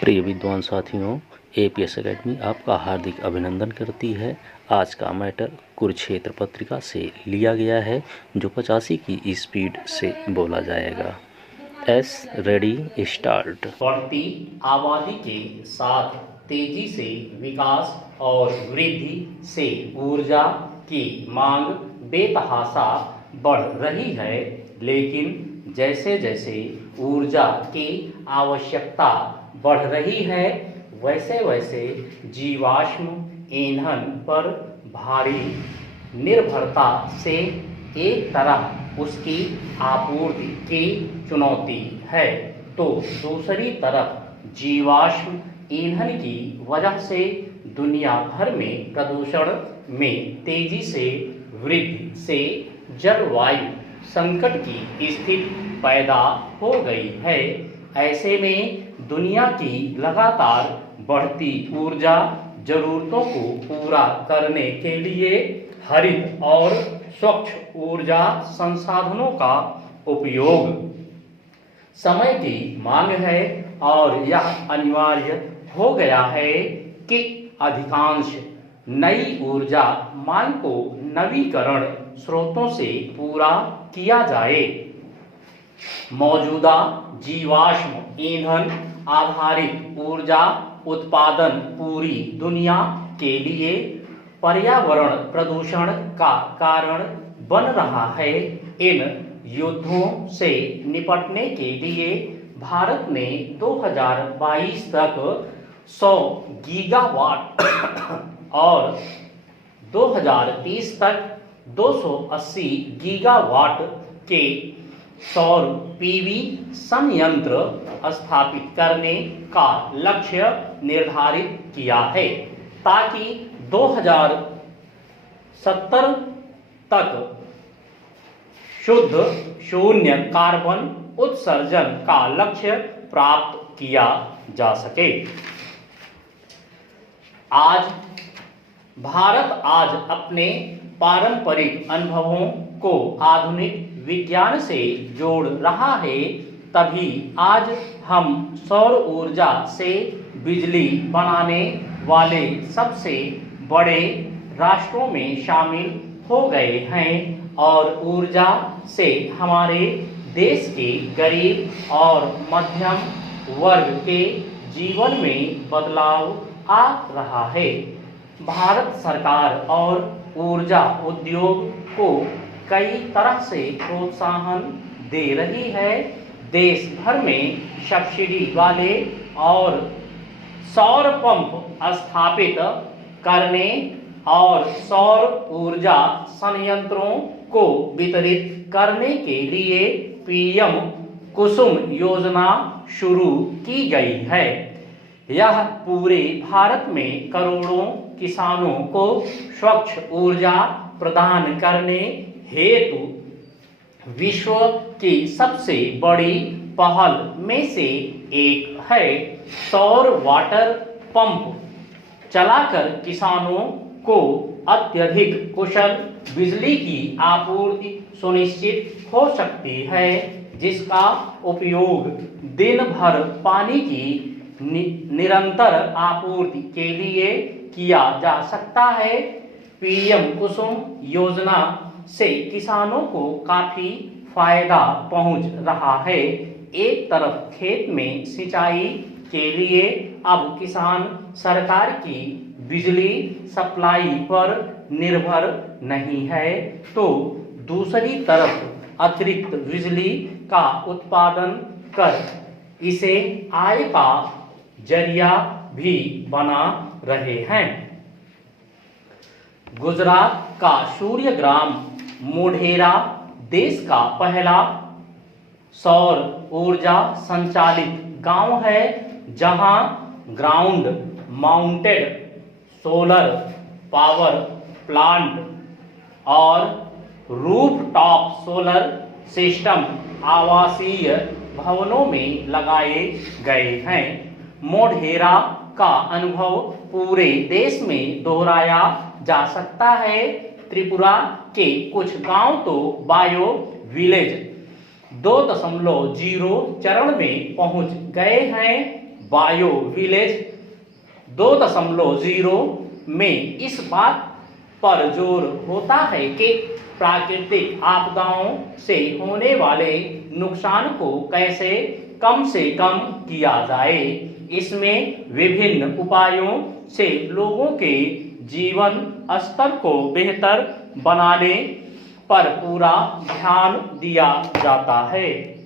प्रिय विद्वान साथियों, एपीएस एकेडमी आपका हार्दिक अभिनंदन करती है। आज का मैटर कुरुक्षेत्र पत्रिका से लिया गया है, जो 85 की स्पीड से बोला जाएगा। S ready start. बढ़ती आबादी के साथ तेजी से विकास और वृद्धि से ऊर्जा की मांग बेतहाशा बढ़ रही है, लेकिन जैसे जैसे ऊर्जा की आवश्यकता बढ़ रही है, वैसे वैसे जीवाश्म ईंधन पर भारी निर्भरता से एक तरह उसकी आपूर्ति की चुनौती है, तो दूसरी तरफ जीवाश्म ईंधन की वजह से दुनिया भर में प्रदूषण में तेजी से वृद्धि से जलवायु संकट की स्थिति पैदा हो गई है। ऐसे में दुनिया की लगातार बढ़ती ऊर्जा जरूरतों को पूरा करने के लिए हरित और स्वच्छ ऊर्जा संसाधनों का उपयोग समय की मांग है, और यह अनिवार्य हो गया है कि अधिकांश नई ऊर्जा मांग को नवीकरण स्रोतों से पूरा किया जाए। मौजूदा जीवाश्म ईंधन आधारित ऊर्जा उत्पादन पूरी दुनिया के लिए पर्यावरण प्रदूषण का कारण बन रहा है। इन युद्धों से निपटने के लिए भारत ने 2022 तक 100 गीगावाट और 2030 तक 280 गीगावाट के सौर पीवी संयंत्र स्थापित करने का लक्ष्य निर्धारित किया है, ताकि 2070 तक शुद्ध शून्य कार्बन उत्सर्जन का लक्ष्य प्राप्त किया जा सके। भारत आज अपने पारंपरिक अनुभवों को आधुनिक विज्ञान से जोड़ रहा है, तभी आज हम सौर ऊर्जा से बिजली बनाने वाले सबसे बड़े राष्ट्रों में शामिल हो गए हैं, और ऊर्जा से हमारे देश के गरीब और मध्यम वर्ग के जीवन में बदलाव आ रहा है। भारत सरकार और ऊर्जा उद्योग को कई तरह से प्रोत्साहन दे रही है। देश भर में सब्सिडी वाले और सौर पंप स्थापित करने और सौर ऊर्जा संयंत्रों को वितरित करने के लिए पीएम कुसुम योजना शुरू की गई है। यह पूरे भारत में करोड़ों किसानों को स्वच्छ ऊर्जा प्रदान करने हेतु विश्व की सबसे बड़ी पहल में से एक है। सौर वाटर पंप चलाकर किसानों को अत्यधिक कुशल बिजली की आपूर्ति सुनिश्चित हो सकती है, जिसका उपयोग दिन भर पानी की निरंतर आपूर्ति के लिए किया जा सकता है। पीएम कुसुम योजना से किसानों को काफी फायदा पहुंच रहा है। एक तरफ खेत में सिंचाई के लिए अब किसान सरकार की बिजली सप्लाई पर निर्भर नहीं है, तो दूसरी तरफ अतिरिक्त बिजली का उत्पादन कर इसे आय का जरिया भी बना रहे हैं। गुजरात का सूर्यग्राम मोढेरा देश का पहला सौर ऊर्जा संचालित गांव है, जहां ground mounted solar power plant और रूफटॉप सोलर सिस्टम आवासीय भवनों में लगाए गए हैं। मोढेरा का अनुभव पूरे देश में दोहराया जा सकता है। त्रिपुरा के कुछ गांव तो बायो विलेज 2.0 चरण में पहुंच गए हैं। बायो विलेज 2.0 में इस बात पर जोर होता है कि प्राकृतिक आपदाओं से होने वाले नुकसान को कैसे कम से कम किया जाए। इसमें विभिन्न उपायों से लोगों के जीवन स्तर को बेहतर बनाने पर पूरा ध्यान दिया जाता है।